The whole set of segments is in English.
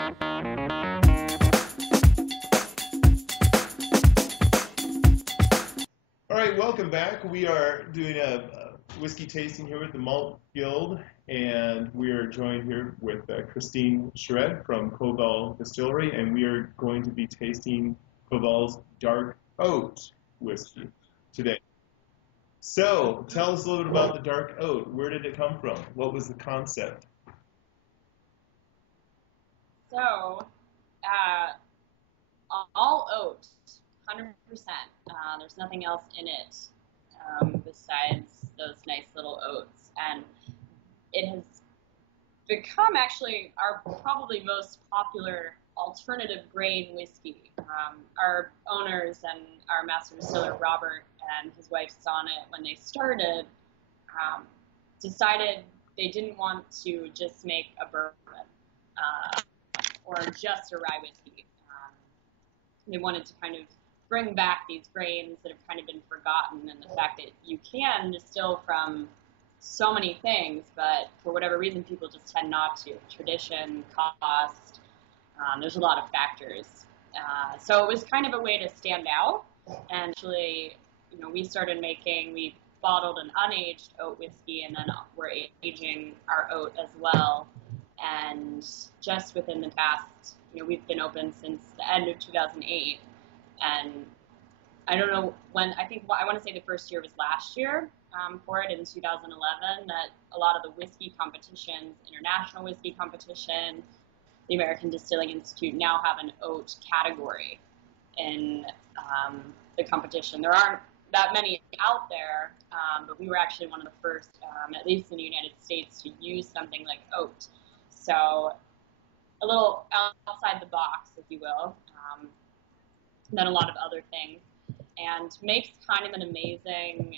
All right, welcome back. We are doing a whiskey tasting here with the Malt Guild, and we are joined here with Christine Shred from Koval Distillery, and we are going to be tasting Koval's Dark Oat whiskey today. So, tell us a little bit about the Dark Oat. Where did it come from? What was the concept? So, all oat, 100%. There's nothing else in it besides those nice little oats. And it has become actually our probably most popular alternative grain whiskey. Our owners and our master distiller, Robert, and his wife, Sonnet, when they started, decided they didn't want to just make a bourbon or just a rye whiskey. They wanted to kind of bring back these grains that have kind of been forgotten, and the fact that you can distill from so many things, but for whatever reason people just tend not to. Tradition, cost, there's a lot of factors. So it was kind of a way to stand out, and actually, we bottled an unaged oat whiskey, and then we're aging our oat as well. And just within the past, we've been open since the end of 2008, and I don't know when, I want to say the first year was last year for it in 2011, that a lot of the whiskey competitions, international whiskey competition, the American Distilling Institute now have an oat category in the competition. There aren't that many out there, but we were actually one of the first, at least in the United States, to use something like oat. So a little outside the box, if you will, than a lot of other things, and makes kind of an amazing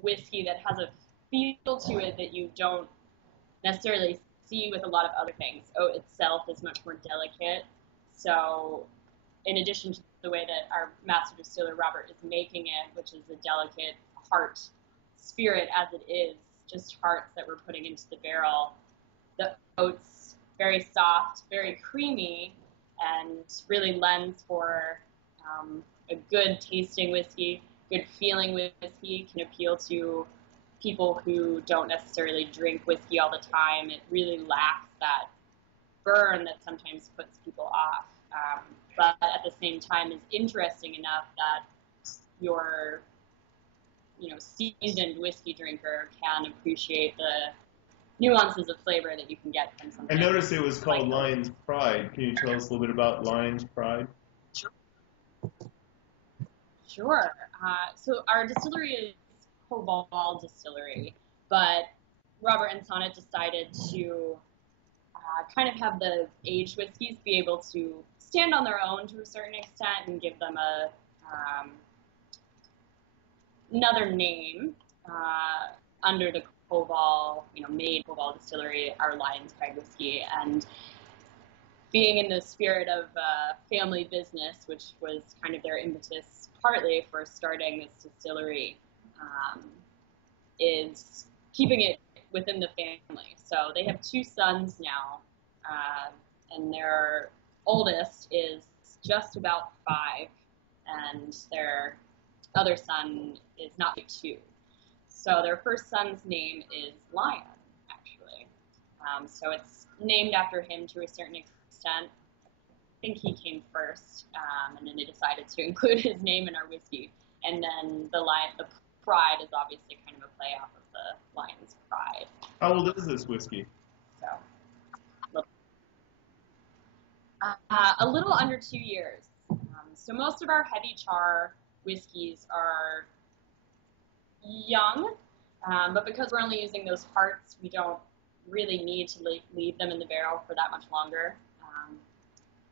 whiskey that has a feel to it that you don't necessarily see with a lot of other things. Oat itself is much more delicate, so in addition to the way that our master distiller Robert is making it, which is a delicate heart spirit as it is, just hearts that we're putting into the barrel, the oats very soft, very creamy, and really lends for a good tasting whiskey, good feeling whiskey. Can appeal to people who don't necessarily drink whiskey all the time. It really lacks that burn that sometimes puts people off, but at the same time is interesting enough that your seasoned whiskey drinker can appreciate the nuances of flavor that you can get from something. I noticed it was called Lion's Pride. Can you tell us a little bit about Lion's Pride? Sure. So our distillery is Koval Distillery, but Robert and Sonnet decided to kind of have the aged whiskeys be able to stand on their own to a certain extent and give them another name under the Koval, made Koval Distillery, our Lion's Pride whiskey. And being in the spirit of family business, which was kind of their impetus partly for starting this distillery, is keeping it within the family. So they have two sons now, and their oldest is just about 5, and their other son is not yet 2. So their first son's name is Lion, actually. So it's named after him to a certain extent. I think he came first, and then they decided to include his name in our whiskey. And then the pride is obviously kind of a play off of the Lion's Pride. How old is this whiskey? So, a little under 2 years. So most of our heavy char whiskeys are young, but because we're only using those hearts, we don't really need to leave them in the barrel for that much longer.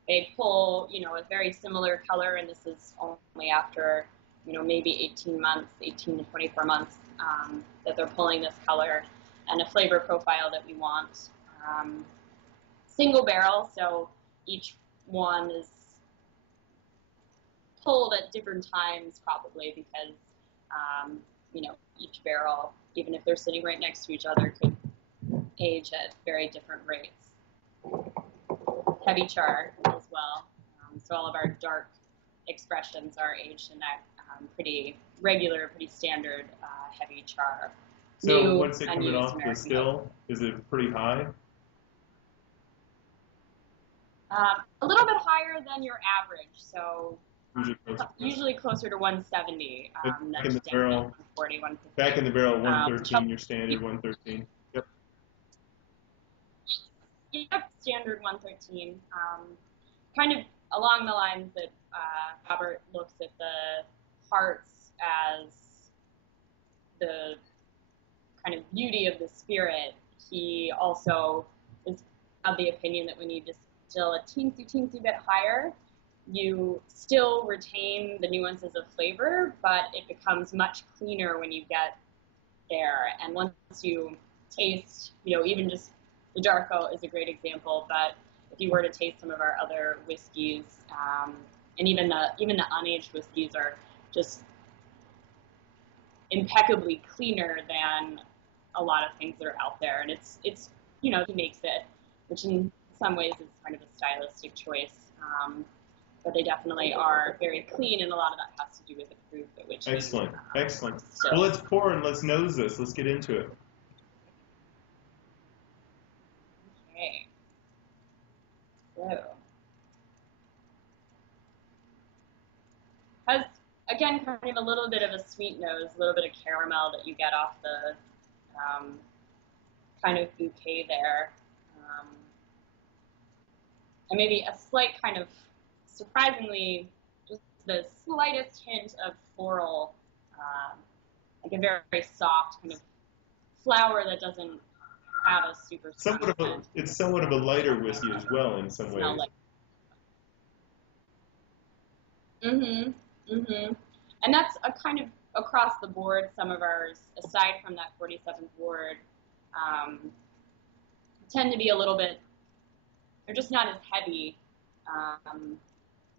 They pull, a very similar color, and this is only after, maybe 18 to 24 months that they're pulling this color, and a flavor profile that we want. Single barrel, so each one is pulled at different times probably because, each barrel, even if they're sitting right next to each other, could age at very different rates. heavy char as well. So all of our dark expressions are aged in that pretty regular, pretty standard heavy char. So what's it coming off the still? Is it pretty high? A little bit higher than your average, so usually closer to 170. Back in the barrel, 140, 150. Back in the barrel, 113, your standard 113. Yep. Yep, standard 113. Kind of along the lines that Robert looks at the hearts as the kind of beauty of the spirit. He also is of the opinion that when you distill a teensy bit higher, you still retain the nuances of flavor, but it becomes much cleaner when you get there. And once you taste, even just the Darko is a great example, but if you were to taste some of our other whiskeys, and even the unaged whiskeys are just impeccably cleaner than a lot of things that are out there. And it's he makes it, which in some ways is kind of a stylistic choice. But they definitely are very clean, and a lot of that has to do with the proof at which. Excellent. Well, let's pour and let's nose this. Let's get into it. Okay. So, has again kind of a little bit of a sweet nose, a little bit of caramel that you get off the kind of bouquet there, and maybe a slight kind of. Surprisingly, just the slightest hint of floral, like a very, very soft kind of flower that doesn't have a super strong scent. It's somewhat of a lighter whiskey as well in some ways. And that's a kind of across the board. Some of ours, aside from that 47th ward, tend to be a little bit. They're just not as heavy.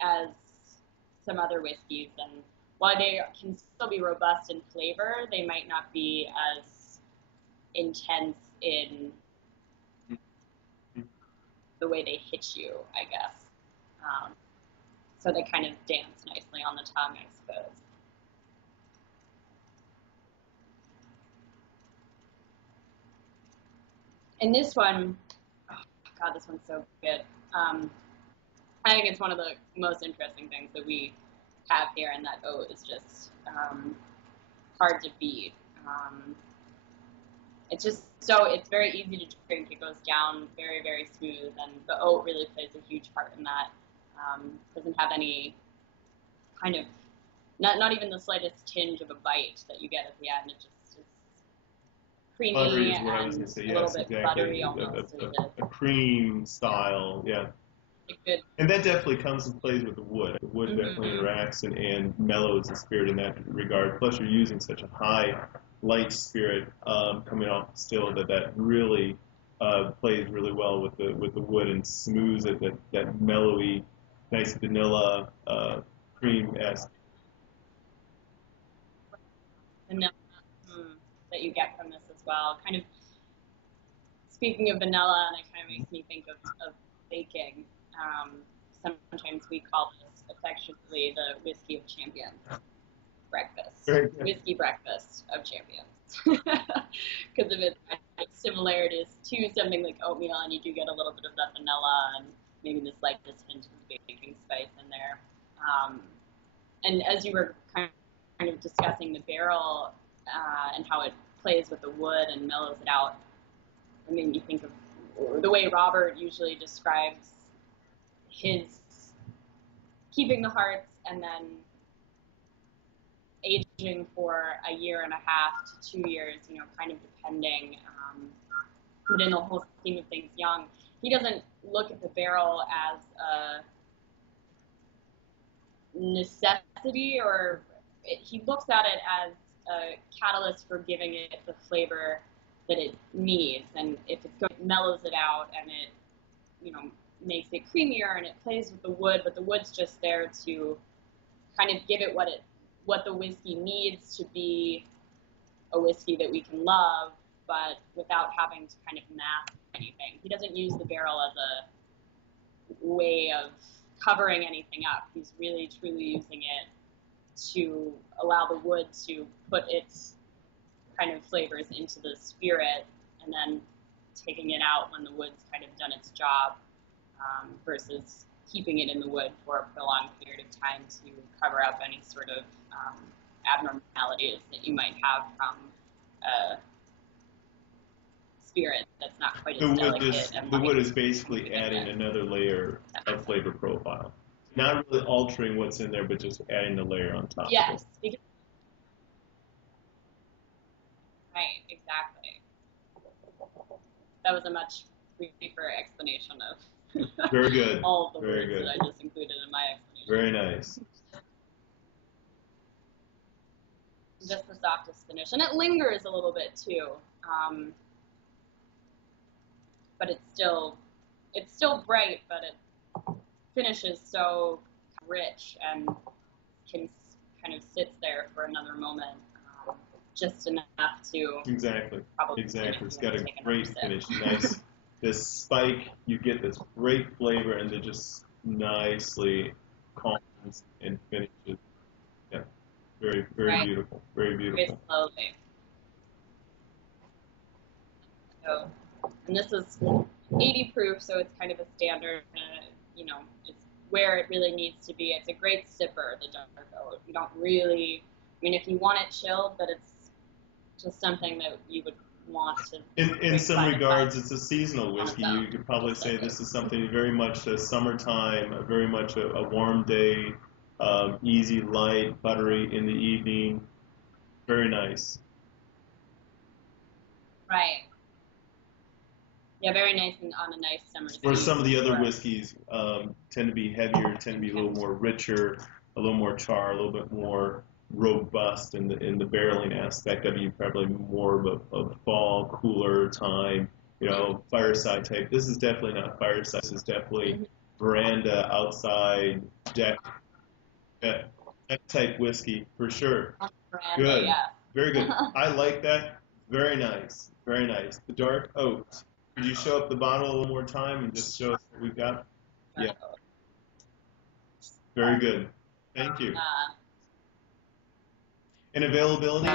As some other whiskeys, and while they can still be robust in flavor, they might not be as intense in the way they hit you, I guess. So they kind of dance nicely on the tongue, I suppose. And this one, oh God, this one's so good. I think it's one of the most interesting things that we have here, and that oat is just hard to beat. It's very easy to drink. It goes down very, very smooth, and the oat really plays a huge part in that. Doesn't have any kind of, not even the slightest tinge of a bite that you get at the end. It just is creamy buttery is what and I was going to say. a little bit buttery almost. A cream style, yeah. Good. And that definitely comes and plays with the wood. The wood definitely interacts and mellows the spirit in that regard. Plus, you're using such a high, light spirit coming off the still that really plays really well with the wood and smooths it. That mellowy, nice vanilla cream-esque. Vanilla that you get from this as well. Kind of speaking of vanilla, and it kind of makes me think of baking. Sometimes we call this affectionately the whiskey of champions breakfast. Whiskey breakfast of champions. Because of its similarities to something like oatmeal, and you do get a little bit of that vanilla and maybe this hint of baking spice in there. And as you were kind of discussing the barrel and how it plays with the wood and mellows it out, it made me think of the way Robert usually describes his keeping the hearts and then aging for a year and a half to 2 years, kind of depending, but in the whole scheme of things young. He doesn't look at the barrel as a necessity, he looks at it as a catalyst for giving it the flavor that it needs. And if it mellows it out and it, makes it creamier and it plays with the wood, but the wood's just there to kind of give it what the whiskey needs to be a whiskey that we can love, but without having to kind of mask anything. He doesn't use the barrel as way of covering anything up. He's really truly using it to allow the wood to put its kind of flavors into the spirit, and then taking it out when the wood's kind of done its job, versus keeping it in the wood for a prolonged period of time to cover up any sort of abnormalities that you might have from a spirit that's not quite as delicate. The wood is basically adding another layer of flavor profile. Not really altering what's in there, but just adding a layer on top. Yes. Right, exactly. That was a much briefer explanation of very good. all of the very words good. that I just included in my explanation. Very nice. Just the softest finish, and it lingers a little bit too. But it's still bright, but it finishes so rich and can kind of sits there for another moment, just enough to exactly. It's got a great finish. Sip. Nice. This spike, you get this great flavor, and it just nicely calms and finishes. Yeah, very right. beautiful. Very beautiful. Very slowly. So, and this is 80 proof, so it's kind of a standard. It's where it really needs to be. It's a great sipper, the dark oak. You don't really. I mean, if you want it chilled, but it's just something that you would want to. In some regards, it's a seasonal whiskey. You could probably say this is something very much a summertime, very much a warm day, easy, light, buttery in the evening. Very nice. Right. Yeah, very nice and on a nice summer day. Where some of the other whiskeys tend to be heavier, tend to be a little more richer, a little more char, a little bit more robust in the barreling aspect of it. Probably more of a fall, cooler time, fireside type. This is definitely not fireside. This is definitely veranda, outside, deck type whiskey for sure. Veranda, good, yeah. Very good. I like that. Very nice, very nice. The dark oats. Could you show up the bottle a little more time and just show us what we've got? Yeah. Very good. Thank you. And availability?